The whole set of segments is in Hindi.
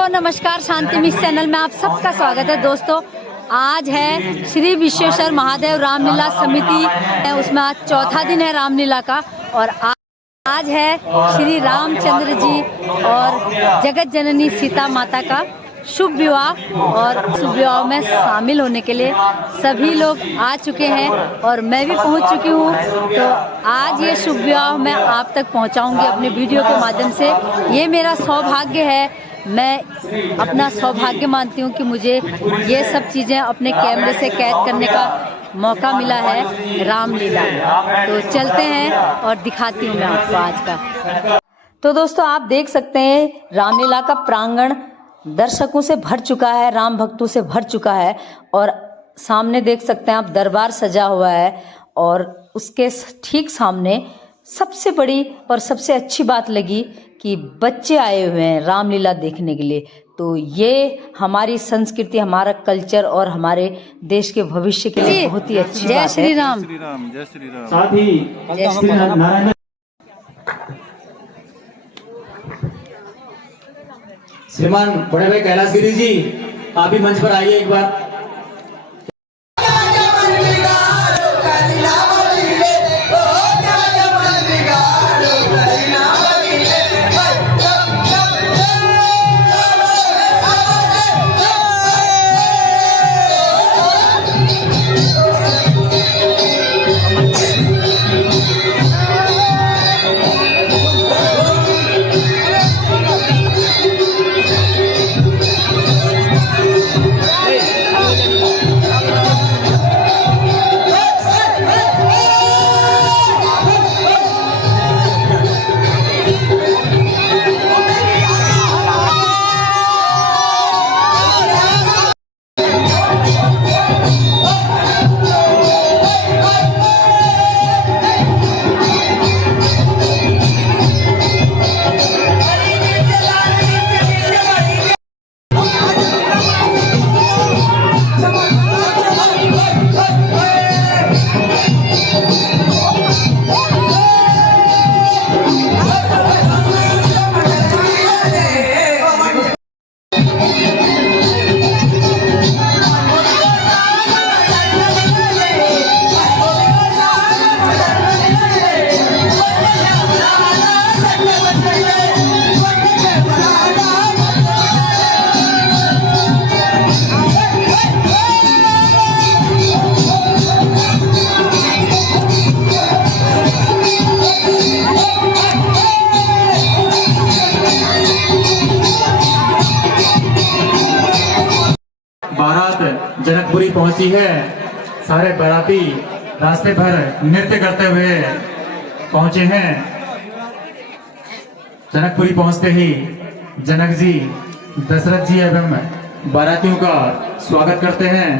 दोस्तों नमस्कार, शांति मिस चैनल में आप सबका स्वागत है। दोस्तों आज है श्री विश्वेश्वर महादेव रामलीला समिति, उसमें आज चौथा दिन है रामलीला का। और आज है श्री रामचंद्र जी और जगत जननी सीता माता का शुभ विवाह। और शुभ विवाह में शामिल होने के लिए सभी लोग आ चुके हैं और मैं भी पहुंच चुकी हूं। तो आज ये शुभ विवाह मैं आप तक पहुंचाऊंगी अपने वीडियो के माध्यम से। ये मेरा सौभाग्य है, मैं अपना सौभाग्य मानती हूँ कि मुझे ये सब चीज़ें अपने कैमरे से कैद करने का मौका मिला है रामलीला। तो चलते हैं और दिखाती हूँ मैं आपको आज का। तो दोस्तों आप देख सकते हैं रामलीला का प्रांगण दर्शकों से भर चुका है, राम भक्तों से भर चुका है। और सामने देख सकते हैं आप दरबार सजा हुआ है और उसके ठीक सामने सबसे बड़ी और सबसे अच्छी बात लगी कि बच्चे आए हुए हैं रामलीला देखने के लिए। तो ये हमारी संस्कृति, हमारा कल्चर और हमारे देश के भविष्य के लिए बहुत ही अच्छी बात है। जय श्री राम। जय श्री राम। साथ ही जय श्री राम। श्रीमान बड़े भाई कैलाश गिरी जी, आप भी मंच पर आइए एक बार। बारात जनकपुरी पहुंची है। सारे बाराती रास्ते भर नृत्य करते हुए पहुंचे हैं। जनकपुरी पहुंचते ही जनक जी, दशरथ जी एवं बारातियों का स्वागत करते हैं।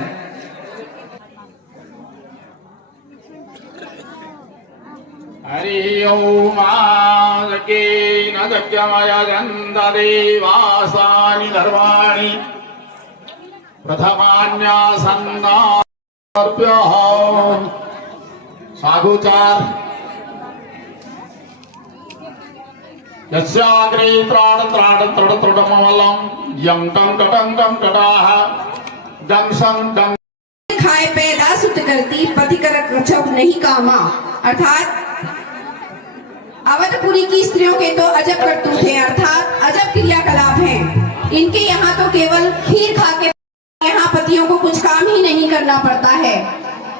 हरि ओम आके नगम्य देवासानि धर्माणि प्रथमान्यासन्नार्प्य सागुचार यस्याग्रे त्राण यं कंकटं कटाह दंसं दं खाए पैदा सुत करती पति कर कछव नहीं कामा। अर्थात अवधपुरी की स्त्रियों के तो अजब करतूत हैं, अर्थात अजब क्रियाकलाप हैं। इनके यहाँ तो केवल खीर खा के यहाँ पतियों को कुछ काम ही नहीं करना पड़ता है।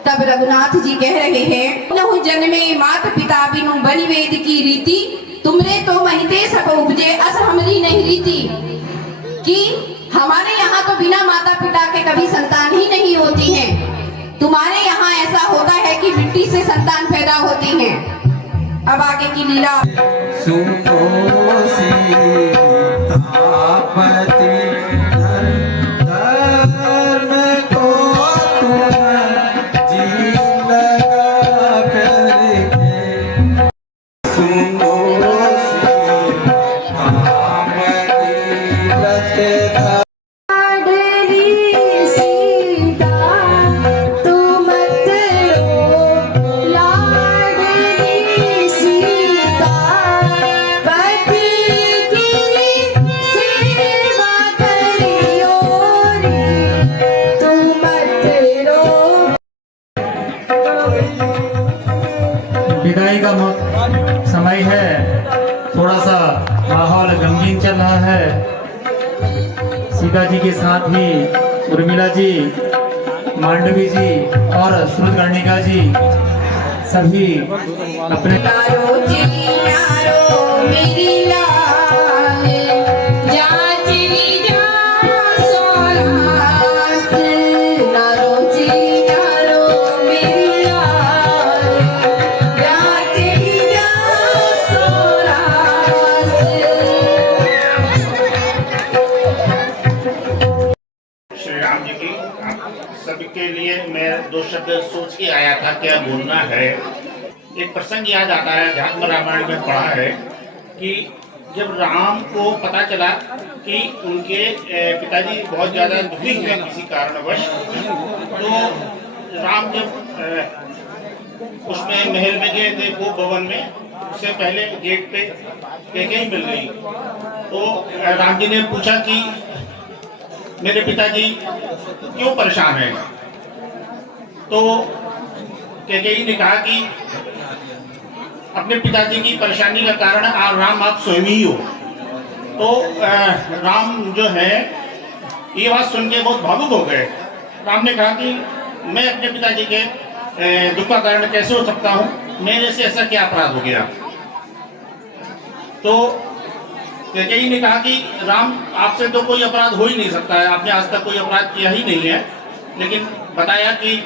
तब रघुनाथ जी कह रहे हैं, नहु जन्मे मात पिता बिनु बनि वेद की रीति, तुमरे तो महिते सब उपजे अस हमरी नहीं रीति। कि हमारे यहाँ तो बिना माता पिता के कभी संतान ही नहीं होती है, तुम्हारे यहाँ ऐसा होता है कि मिट्टी से संतान पैदा होती है। अब आगे की लीला। थोड़ा सा माहौल गमगीन चल रहा है। सीता जी के साथ ही उर्मिला जी, मांडवी जी और सूरजकर्णिका जी सभी अपने नारो चली नारो मेरी लाल, जा चली जा सोनास। नारो चली नारो मेरी लाल, जा चली जा सोनास। श्री राम जी की सबके लिए मैं दो शब्द सोच के आया था क्या बोलना है। एक प्रसंग याद आता है, अध्यात्म रामायण में पढ़ा है कि जब राम को पता चला कि उनके पिताजी बहुत ज़्यादा दुखी हैं किसी कारणवश, तो राम जब उसमें महल में गए थे वो भवन में, उससे पहले गेट पे कैकेयी मिल गई। तो राम जी ने पूछा कि मेरे पिताजी क्यों परेशान हैं। तो कैकेयी ने कहा कि अपने पिताजी की परेशानी का कारण राम आप स्वयं ही हो। तो राम जो है ये बात सुन के बहुत भावुक हो गए। राम ने कहा कि मैं अपने पिताजी के दुख का कारण कैसे हो सकता हूँ, मेरे से ऐसा क्या अपराध हो गया। तो कैकेयी ने कहा कि राम आपसे तो कोई अपराध हो ही नहीं सकता है, आपने आज तक कोई अपराध किया ही नहीं है। लेकिन बताया कि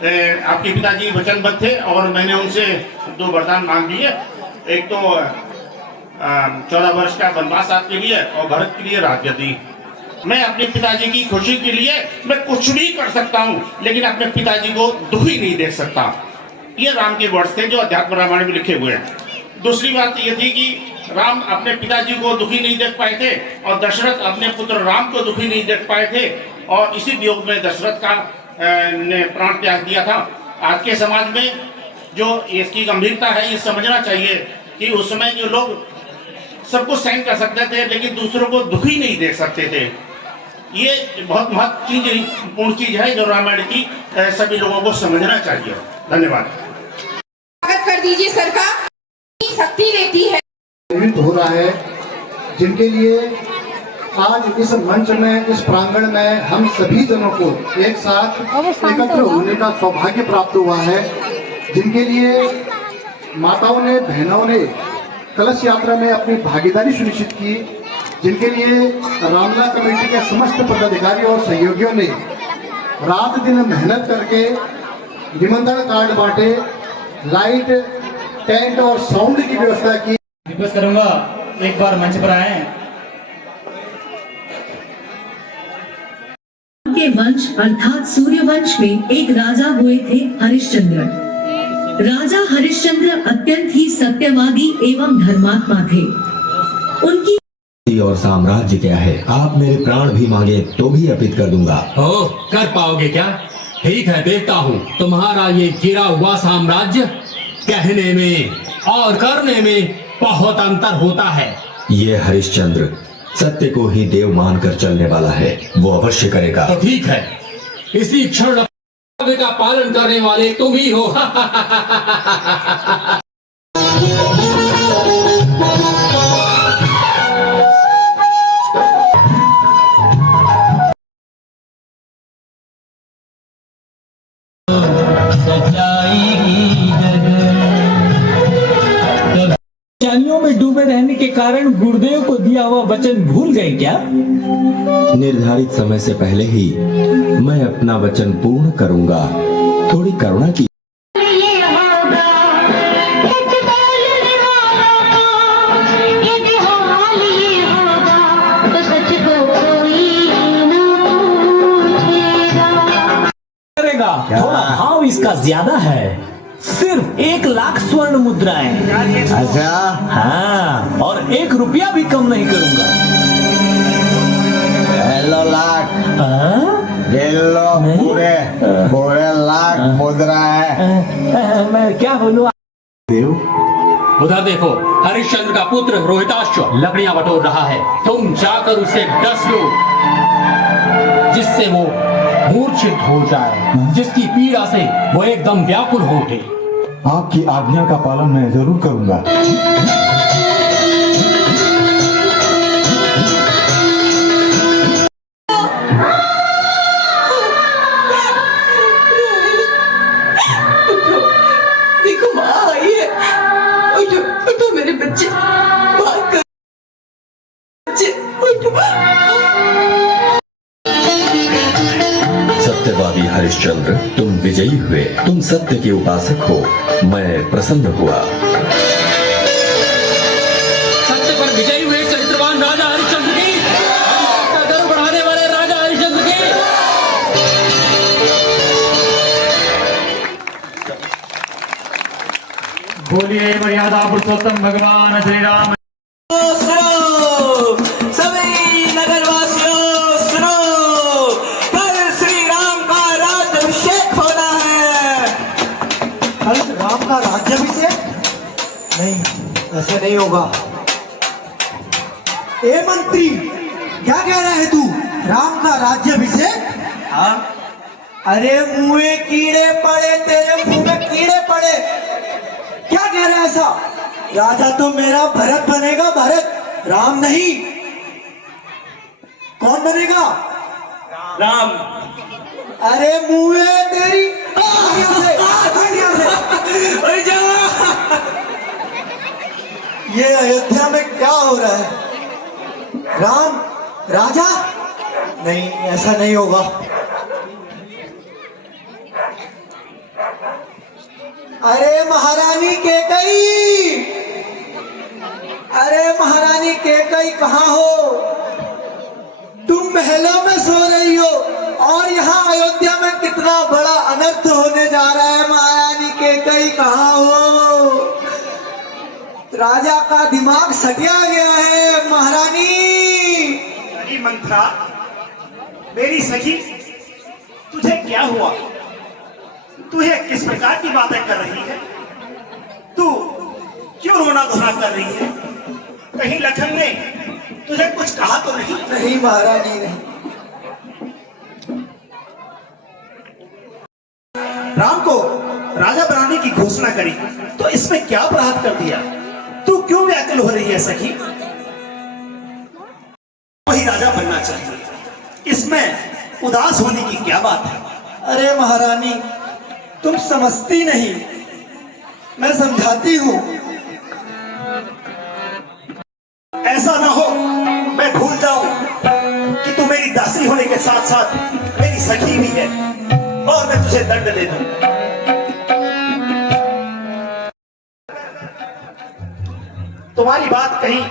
आपके पिताजी वचनबद्ध थे और मैंने उनसे दो वरदान मांग लिए। एक तो 14 वर्ष का वनवास आपके लिए और भरत के लिए राज्यगद्दी। मैं अपने पिताजी की खुशी के लिए मैं कुछ भी कर सकता हूँ, लेकिन अपने पिताजी को दुखी नहीं देख सकता। ये राम के वर्ड्स थे जो अध्यात्म रामायण में लिखे हुए हैं। दूसरी बात ये थी कि राम अपने पिताजी को दुखी नहीं देख पाए थे और दशरथ अपने पुत्र राम को दुखी नहीं देख पाए थे, और इसी वियोग में दशरथ का ने प्राण त्याग दिया था। आज के समाज में जो इसकी गंभीरता है ये समझना चाहिए कि उस समय जो लोग सबको सहन कर सकते थे लेकिन दूसरों को दुखी नहीं देख सकते थे। ये बहुत महत्वपूर्ण चीज है जो रामायण की सभी लोगों को समझना चाहिए। धन्यवाद। स्वागत कर दीजिए सरकार, शक्ति देती है। हो रहा है, जिनके लिए आज इस मंच में, इस प्रांगण में हम सभी जनों को एक साथ एकत्र होने का सौभाग्य प्राप्त हुआ है, जिनके लिए माताओं ने, बहनों ने कलश यात्रा में अपनी भागीदारी सुनिश्चित की, जिनके लिए रामलीला कमेटी के समस्त पदाधिकारी और सहयोगियों ने रात दिन मेहनत करके निमंत्रण कार्ड बांटे, लाइट, टेंट और साउंड की व्यवस्था की। रिक्वेस्ट करूंगा एक बार मंच पर आए। के वंश अर्थात सूर्यवंश में एक राजा हुए थे हरिश्चंद्र। राजा हरिश्चंद्र अत्यंत ही सत्यवादी एवं धर्मात्मा थे। उनकी और साम्राज्य क्या है, आप मेरे प्राण भी मांगे तो भी अर्पित कर दूंगा। ओ, कर पाओगे क्या? ठीक है, देखता हूँ तुम्हारा ये गिरा हुआ साम्राज्य। कहने में और करने में बहुत अंतर होता है। ये हरिश्चंद्र सत्य को ही देव मानकर चलने वाला है, वो अवश्य करेगा। तो ठीक है, इसी क्षण का पालन करने वाले तुम ही हो। परेशानियों में डूबे रहने के कारण गुरुदेव को दिया हुआ वचन भूल गए क्या? निर्धारित समय से पहले ही मैं अपना वचन पूर्ण करूंगा, थोड़ी करुणा की। करेगा, थोड़ा भाव इसका ज्यादा है। सिर्फ 1 लाख स्वर्ण मुद्राएं। अच्छा, हाँ, और 1 रुपया भी कम नहीं करूंगा। हेलो लाख, हाँ? ले लो पूरे लाख मुद्रा है। मैं क्या बोलूं? देव, उधर देखो, हरिश्चंद्र का पुत्र रोहिताश्व लकड़ियां बटोर रहा है। तुम जाकर उसे डस लो, जिससे वो मूर्छित हो जाए, जिसकी पीड़ा से वो एकदम व्याकुल हो उठे। आपकी आज्ञा का पालन मैं जरूर करूंगा। सत्यवादी हरिश्चंद्र, तुम विजयी हुए, तुम सत्य के उपासक हो, मैं प्रसन्न हुआ। सत्य पर विजयी हुए चरित्रवान राजा हरिश्चंद्र की, का गर्व बढ़ाने वाले राजा हरिश्चंद्र की। बोलिए मर्यादा पुरुषोत्तम भगवान श्री राम। सभी नगरवासियों सुनो, कल श्री राम का राज्याभिषेक होना है। कल राम का राज्याभिषेक? नहीं, ऐसे नहीं होगा। ए मंत्री, क्या कह रहा है तू? राम का राज्याभिषेक? हाँ? अरे मुंह में कीड़े पड़े, तेरे मुंह में कीड़े पड़े। क्या कह रहा है ऐसा? राजा तो मेरा भरत बनेगा, भरत, राम नहीं। कौन बनेगा? राम। अरे मुंह में तेरी, ये अयोध्या में क्या हो रहा है? राम राजा? नहीं, ऐसा नहीं होगा। अरे महारानी केकई, अरे महारानी केकई कहाँ हो? तुम महलों में सो रही हो और यहाँ अयोध्या में कितना बड़ा अनर्थ होने जा रहा है। महारानी केकई कहाँ हो? राजा का दिमाग सटिया गया है। महारानी। अरे मंत्रा, मेरी सखी, तुझे क्या हुआ? तू ये किस प्रकार की बातें कर रही है? तू क्यों रोना धोना कर रही है? कहीं लखन ने तुझे कुछ कहा तो नहीं? नहीं महारानी, नहीं। राम को राजा बनाने की घोषणा करी तो इसमें क्या अपराध कर दिया? तू क्यों व्याकुल हो रही है सखी? वही राजा बनना चाहिए, इसमें उदास होने की क्या बात है? अरे महारानी, तुम समझती नहीं, मैं समझाती हूँ। ऐसा ना हो मैं भूल जाऊं कि तू मेरी दासी होने के साथ साथ मेरी सखी भी है और मैं तुझे दंड दे दूं। तुम्हारी बात कहीं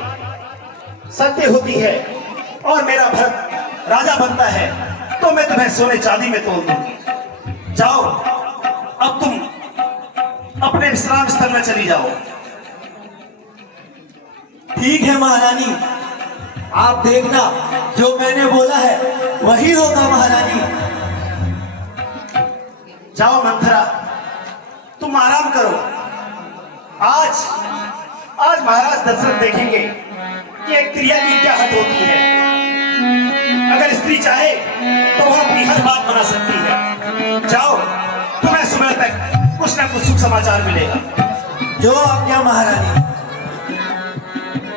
सत्य होती है और मेरा भरत राजा बनता है तो मैं तुम्हें सोने चांदी में तोड़ दूंगी। जाओ, अब तुम अपने विश्राम स्थल में चली जाओ। ठीक है महारानी, आप देखना, जो मैंने बोला है वही होगा महारानी। जाओ मंथरा, तुम आराम करो। आज महाराज दशरथ देखेंगे कि एक क्रिया की क्या हद होती है। अगर स्त्री चाहे तो वह अपनी हर बात बना सकती है। जाओ, तुम्हें सुबह तक कुछ न कुछ शुभ समाचार मिलेगा। जो आज्ञा महारानी।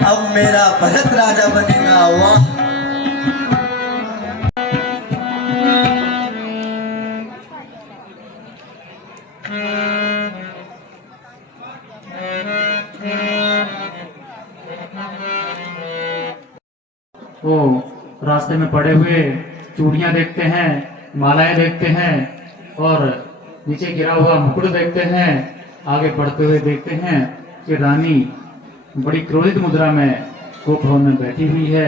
अब मेरा भरत राजा बनेगा। वाह! वो रास्ते में पड़े हुए चूड़ियां देखते हैं, मालाएं देखते हैं और नीचे गिरा हुआ मुकुट देखते हैं। आगे बढ़ते हुए देखते हैं कि रानी बड़ी क्रोधित मुद्रा में गोप भवन में बैठी हुई है।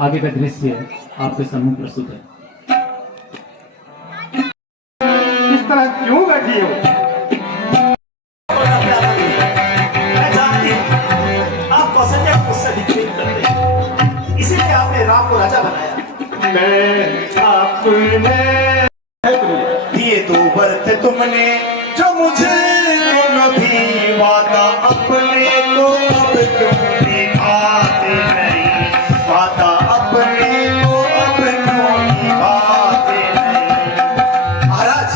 आगे का दृश्य आपके सम्मुख प्रस्तुत है। इस तरह क्यों बैठी हो? मैं जानती हूँ आप कौशल्या को मुझसे विचलित करते हैं, इसीलिए आपने राम को राजा बनाया। मैं आपने दिए तो वर्त तुमने जो मुझे तो भी वादा अपने को अब क्यों निभाते नहीं? वादा अपने को अब क्यों निभाते नहीं? महाराज,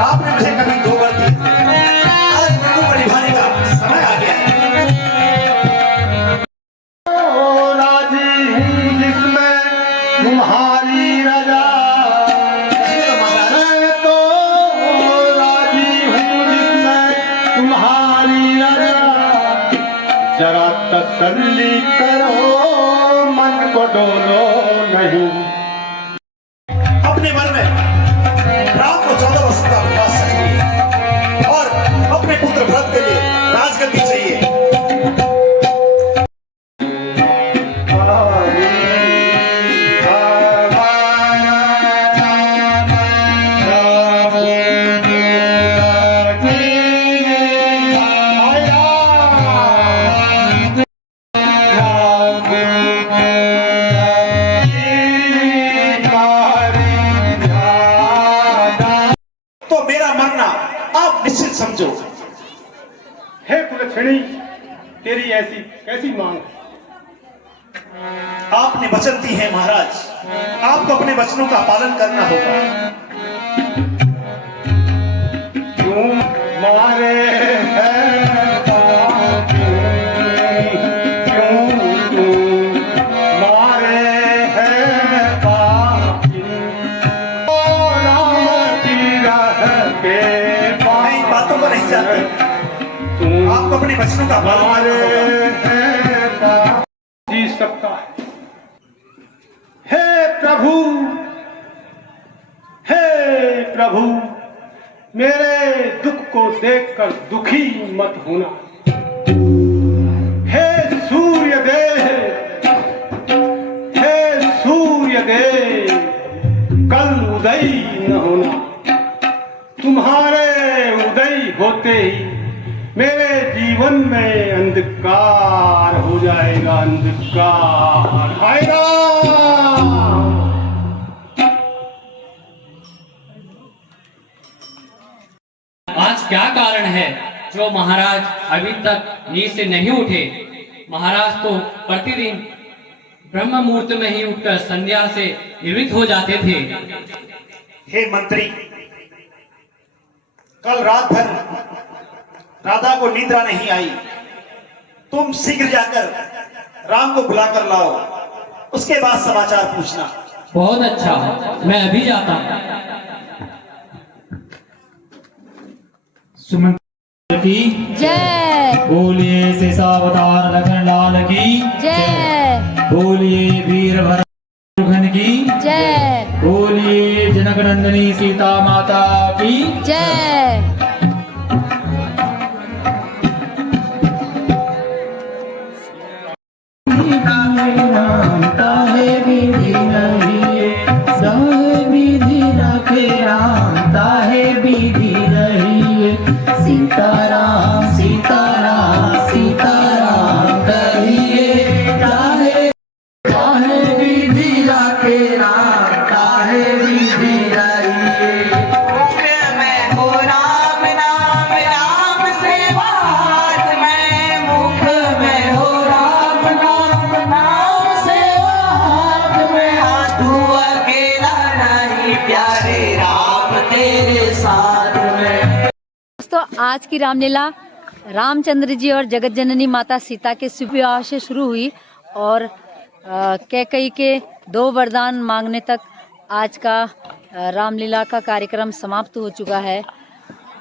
आपने मुझे कभी दो वर्त दिए थे, आज मेरे को निभाने का समय आ गया है। राजी हूँ जिसमें तुम्हारी रजा, मैं तो राजी हूँ जिसमें तुम्हारी रजा। जरा तसल्ली करो, मन को डोलो नहीं। अपने मन में राम को 14 वर्ष का वनवास चाहिए और अपने पुत्र भरत के लिए राजगद्दी चाहिए। तो मेरा मानना आप निश्चित समझो। हे कुलक्षणी, तेरी ऐसी कैसी मांग है? आपने वचन दी है महाराज, आपको अपने वचनों का पालन करना होगा। मारे हैं पापी, क्यों तुम मारे हैं पापी? ओ राम की राह के मैं इन बातों को नहीं जानती, तुम आपको अपने वचनों का पालन मारे करना होगा। हैं जी सकता है। हे प्रभु, हे प्रभु, मेरे दुख को देखकर दुखी मत होना। हे सूर्य देव, हे सूर्य देव, कल उदय न होना। तुम्हारे उदय होते ही मेरे जीवन में अंधकार हो जाएगा, अंधकार आएगा। आज क्या कारण है जो महाराज अभी तक नींद से नहीं उठे? महाराज तो प्रतिदिन ब्रह्म मुहूर्त में ही उठकर संध्या से निवृत्त हो जाते थे। हे मंत्री, कल रात भर राधा को निद्रा नहीं आई। तुम शीघ्र जाकर राम को बुलाकर लाओ, उसके बाद समाचार पूछना। बहुत अच्छा, मैं अभी जाता हूँ। सुमन की जय, बोलिए शेषावतार लखन लाल की जय, बोलिए वीर भरत की जय, बोलिए जनक नंदिनी सीता माता की जय। सीताराम सीताराम सीताराम कहिए, काहे विधि राखे राम, काहे विधि रहिए। मैं हो राम नाम, राम सेवा हाथ में। मुख में हो राम नाम, नाम सेवा हाथ में। तू अकेला नहीं प्यारे, राम तेरे साथ में। दोस्तों, आज की रामलीला रामचंद्र जी और जगत जननी माता सीता के शुभ विवाह से शुरू हुई और कैकेयी के 2 वरदान मांगने तक आज का रामलीला का कार्यक्रम समाप्त हो चुका है।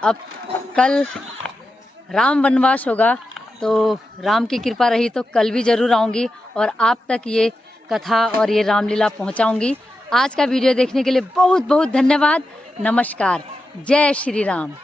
अब कल राम वनवास होगा, तो राम की कृपा रही तो कल भी ज़रूर आऊँगी और आप तक ये कथा और ये रामलीला पहुँचाऊँगी। आज का वीडियो देखने के लिए बहुत बहुत धन्यवाद। नमस्कार। जय श्री राम।